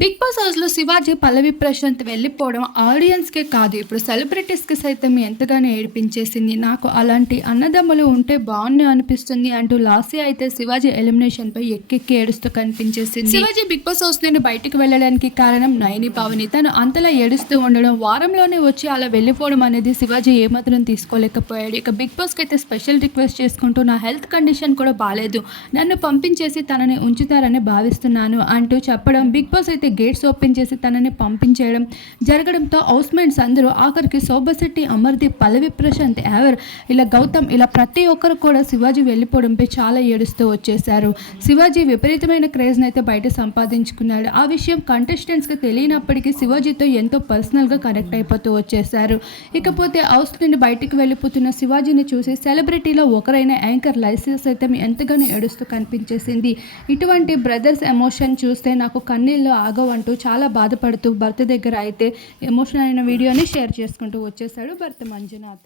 Big boss హౌస్లో శివాజీ పల్లవి ప్రశాంత్ వెళ్ళిపోవడం ఆడియన్స్కే కాదు. ఇప్పుడు సెలబ్రిటీస్కి సైతం ఎంతగానో ఏడిపించేసింది. నాకు అలాంటి అన్నదమ్ములు ఉంటే బాగుండు అనిపిస్తుంది అంటూ లాసీ అయితే శివాజీ ఎలిమినేషన్ పై ఎక్కెక్కి ఏడుస్తూ కనిపించేసింది. శివాజీ బిగ్ బాస్ హౌస్ నుండి బయటకు వెళ్ళడానికి కారణం నయని భావని. తను అంతలా ఏడుస్తూ ఉండడం వారంలోనే వచ్చి అలా వెళ్ళిపోవడం అనేది శివాజీ ఏమాత్రం తీసుకోలేకపోయాడు. ఇక బిగ్ బాస్కి అయితే స్పెషల్ రిక్వెస్ట్ చేసుకుంటూ నా హెల్త్ కండిషన్ కూడా బాగాలేదు నన్ను పంపించేసి తనని ఉంచుతారని భావిస్తున్నాను అంటూ చెప్పడం బిగ్ బాస్ అయితే గేట్స్ ఓపెన్ చేసి తనని పంపించేయడం జరగడంతో హౌస్మేట్స్ అందరూ ఆఖరికి శోభశెట్టి అమర్దీప్ పల్లవి ప్రశాంత్ ఎవర్ ఇలా గౌతమ్ ఇలా ప్రతి ఒక్కరు కూడా శివాజీ వెళ్ళిపోవడంపై చాలా ఏడుస్తూ వచ్చేశారు. శివాజీ విపరీతమైన క్రేజ్ని అయితే బయట సంపాదించుకున్నాడు. ఆ విషయం కంటెస్టెంట్స్కి తెలియనప్పటికీ శివాజీతో ఎంతో పర్సనల్గా కనెక్ట్ అయిపోతూ వచ్చేసారు ఇకపోతే హౌస్ నుండి బయటికి వెళ్ళిపోతున్న శివాజీని చూసి సెలబ్రిటీలో ఒకరైన యాంకర్ లైసెన్స్ అయితే ఎంతగానో ఏడుస్తూ కనిపించేసింది. ఇటువంటి బ్రదర్స్ ఎమోషన్ చూస్తే నాకు కన్నీళ్ళు అంటూ చాలా బాధపడుతూ భర్త దగ్గర అయితే ఎమోషన్ అయిన వీడియోని షేర్ చేసుకుంటూ వచ్చేసాడు భర్త మంజునాథ్.